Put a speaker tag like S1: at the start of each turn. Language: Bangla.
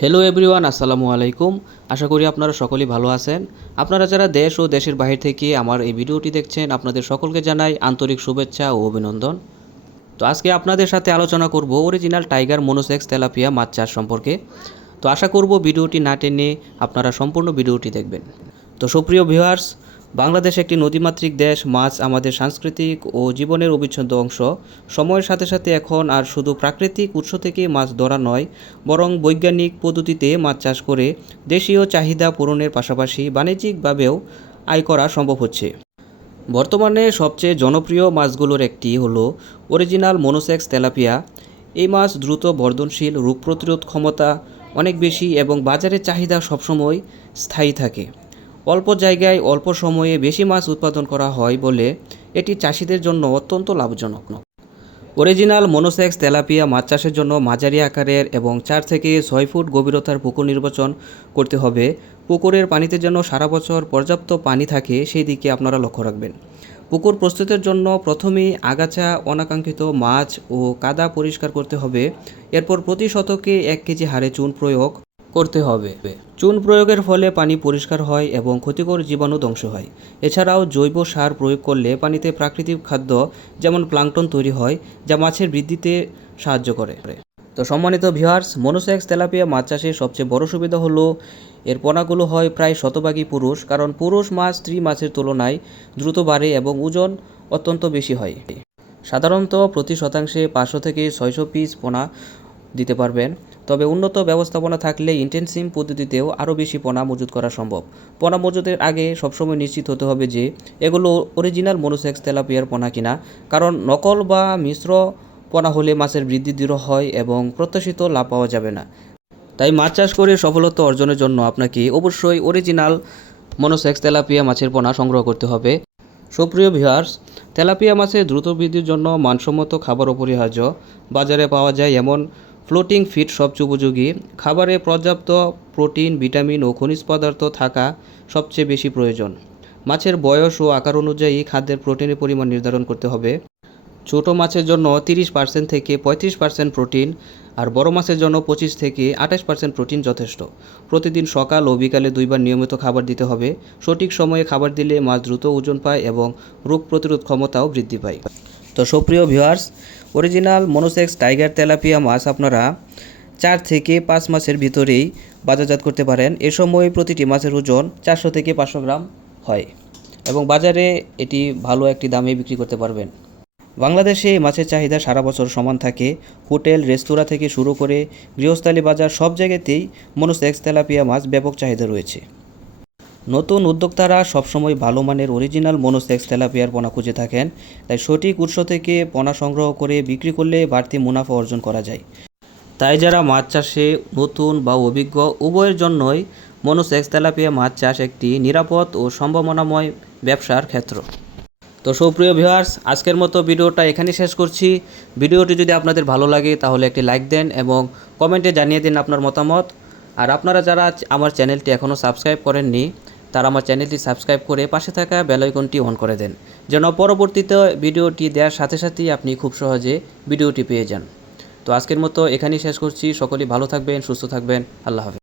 S1: হ্যালো এভরিওয়ান আসসালামু আলাইকুম। আশা করি আপনারা সকলেই ভালো আছেন। আপনারা যারা দেশ ও দেশের বাহির থেকে আমার এই ভিডিওটি দেখছেন, আপনাদের সকলকে জানাই আন্তরিক শুভেচ্ছা ও অভিনন্দন। তো আজকে আপনাদের সাথে আলোচনা করব অরিজিনাল টাইগার মনোসেক্স তেলাপিয়া মাছ চাষ সম্পর্কে। তো আশা করব ভিডিওটি না টেনে আপনারা সম্পূর্ণ ভিডিওটি দেখবেন। তো সুপ্রিয় ভিউয়ার্স বাংলাদেশ একটি নদীমাতৃক দেশ, মাছ আমাদের সাংস্কৃতিক ও জীবনের অবিচ্ছেদ্য অংশ। সময়ের সাথে সাথে এখন আর শুধু প্রাকৃতিক উৎস থেকে মাছ ধরা নয়, বরং বৈজ্ঞানিক পদ্ধতিতে মাছ চাষ করে দেশীয় চাহিদা পূরণের পাশাপাশি বাণিজ্যিকভাবেও আয় করা সম্ভব হচ্ছে। বর্তমানে সবচেয়ে জনপ্রিয় মাছগুলোর একটি হলো অরিজিনাল মনোসেক্স তেলাপিয়া। এই মাছ দ্রুত বর্ধনশীল, রোগ প্রতিরোধ ক্ষমতা অনেক বেশি এবং বাজারের চাহিদা সবসময় স্থায়ী থাকে। অল্প জায়গায় অল্প সময়ে বেশি মাছ উৎপাদন করা হয় বলে এটি চাষিদের জন্য অত্যন্ত লাভজনক। অরিজিনাল মনোসেক্স তেলাপিয়া মাছ চাষের জন্য মাঝারি আকারের এবং চার থেকে ছয় ফুট গভীরতার পুকুর নির্বাচন করতে হবে। পুকুরের পানিতে যেন সারা বছর পর্যাপ্ত পানি থাকে, সেই দিকে আপনারা লক্ষ্য রাখবেন। পুকুর প্রস্তুতের জন্য প্রথমেই আগাছা, অনাকাঙ্ক্ষিত মাছ ও কাদা পরিষ্কার করতে হবে। এরপর প্রতি শতকে এক কেজি হারে চুন প্রয়োগ করতে হবে। চুন প্রয়োগের ফলে পানি পরিষ্কার হয় এবং ক্ষতিকর জীবাণু ধ্বংস হয়। এছাড়াও জৈব সার প্রয়োগ করলে পানিতে প্রাকৃতিক খাদ্য যেমন প্লাঙ্কটন তৈরি হয় যা মাছের বৃদ্ধিতে সাহায্য করে। তো সম্মানিত ভিউয়ার্স মনোসেক্স তেলাপিয়া মাছ চাষের সবচেয়ে বড় সুবিধা হলো, এর পোনাগুলো হয় প্রায় শতভাগই পুরুষ, কারণ পুরুষ মাছ স্ত্রী মাছের তুলনায় দ্রুত বাড়ে এবং ওজন অত্যন্ত বেশি হয়। সাধারণত প্রতি শতাংশে পাঁচশো থেকে ছয়শো পিস পোনা দিতে পারবেন। তবে উন্নত ব্যবস্থাপনা থাকলে ইন্টেনসিভ পদ্ধতিতেও আরও বেশি পোনা মজুত করা সম্ভব। পোনা মজুতের আগে সবসময় নিশ্চিত হতে হবে যে, এগুলো অরিজিনাল মনোসেক্স তেলাপিয়ার পোনা কিনা, কারণ নকল বা মিশ্র পোনা হলে মাছের বৃদ্ধি দৃঢ় হয় এবং প্রত্যাশিত লাভ পাওয়া যাবে না। তাই মাছ চাষ করে সফলতা অর্জনের জন্য আপনাকে অবশ্যই অরিজিনাল মনোসেক্স তেলাপিয়া মাছের পোনা সংগ্রহ করতে হবে। সুপ্রিয় ভিউয়ার্স, তেলাপিয়া মাছের দ্রুত বৃদ্ধির জন্য মানসম্মত খাবার অপরিহার্য। বাজারে পাওয়া যায় এমন ফ্লোটিং ফিড সবচেয়ে উপযোগী। খাবারে পর্যাপ্ত প্রোটিন, ভিটামিন ও খনিজ পদার্থ থাকা সবচেয়ে বেশি প্রয়োজন। মাছের বয়স ও আকার অনুযায়ী খাদ্যের প্রোটিনের পরিমাণ নির্ধারণ করতে হবে। ছোট মাছের জন্য তিরিশ পার্সেন্ট থেকে পঁয়ত্রিশ পার্সেন্ট প্রোটিন আর বড় মাছের জন্য পঁচিশ থেকে আঠাশ পার্সেন্ট প্রোটিন যথেষ্ট। প্রতিদিন সকাল ও বিকালে দুইবার নিয়মিত খাবার দিতে হবে। সঠিক সময়ে খাবার দিলে মাছ দ্রুত ওজন পায় এবং রোগ প্রতিরোধ ক্ষমতাও বৃদ্ধি পায়। তো সুপ্রিয় viewers original monosex tiger tilapia মাছ আপনারা চার থেকে পাঁচ মাসের ভিতরেই বাজারজাত করতে পারেন। এ সময় প্রতিটি মাছের ওজন চারশো থেকে পাঁচশো গ্রাম হয় এবং বাজারে এটি ভালো একটি দামে বিক্রি করতে পারবেন। বাংলাদেশে মাছের চাহিদা সারা বছর সমান থাকে। হোটেল, রেস্তোরাঁ থেকে শুরু করে গৃহস্থালী বাজার সব জায়গাতেই মনোসেক্স তেলাপিয়া মাছ ব্যাপক চাহিদা রয়েছে। নতুন উদ্যোক্তারা সবসময় ভালো মানের অরিজিনাল মনোসেক্স তেলাপিয়ার পোনা খুঁজে থাকেন, তাই সঠিক উৎস থেকে পোনা সংগ্রহ করে বিক্রি করলে বাড়তি মুনাফা অর্জন করা যায়। তাই যারা মাছ চাষে নতুন বা অভিজ্ঞ, উভয়ের জন্যই মনোসেক্স তেলাপিয়া মাছ চাষ একটি নিরাপদ ও সম্ভাবনাময় ব্যবসার ক্ষেত্র। তো সুপ্রিয় ভিউয়ার্স আজকের মতো ভিডিওটা এখানেই শেষ করছি। ভিডিওটি যদি আপনাদের ভালো লাগে, তাহলে একটি লাইক দেন এবং কমেন্টে জানিয়ে দিন আপনার মতামত। আর আপনারা যারা আমার চ্যানেলটি এখনও সাবস্ক্রাইব করেননি তারা আমার চ্যানেলটি সাবস্ক্রাইব করে পাশে থাকা বেলাইকনটি অন করে দেন। যেন পরবর্তীতে ভিডিওটি দেওয়ার সাথে সাথেই আপনি খুব সহজে ভিডিওটি পেয়ে যান। তো আজকের মতো এখানেই শেষ করছি। সকলেই ভালো থাকবেন, সুস্থ থাকবেন। আল্লাহ হাফেজ।